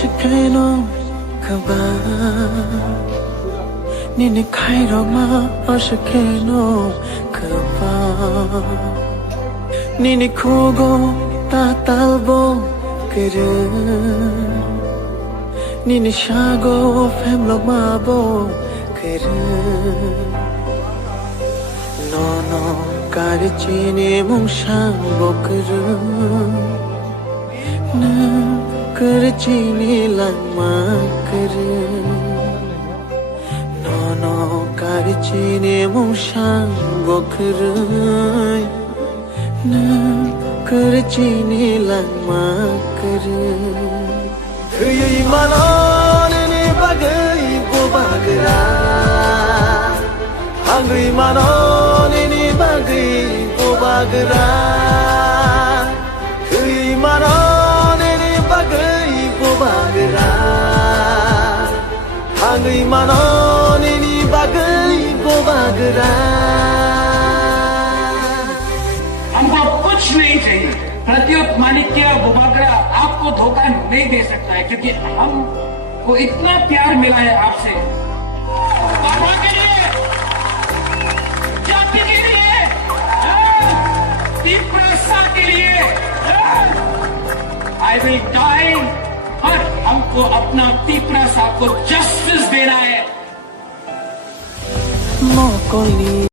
aşkeno kaba nini khairoma aşkeno kaba nini khogo ta talbo kere nini shago femlo mabo kere no no karchine mungshang kere na karchine lama kere no no karchine mungshang kere na karchine lama kere Kıyı manone bagay bu bagra Hangri manone bagay bu bagra Kıyı manone bagay bu bagra Hangri manone bagay bu bagra हमको कुछ नहीं चाहिए प्रत्युत माणिक्य बुबागरा आपको धोखा नहीं दे सकता है क्योंकि हमको इतना प्यार मिला है आपसे बाबा के लिए जाति के लिए तीव्रता के लिए आई विल डाई और हमको अपना तीव्रता को जस्टिस देना है Mokoli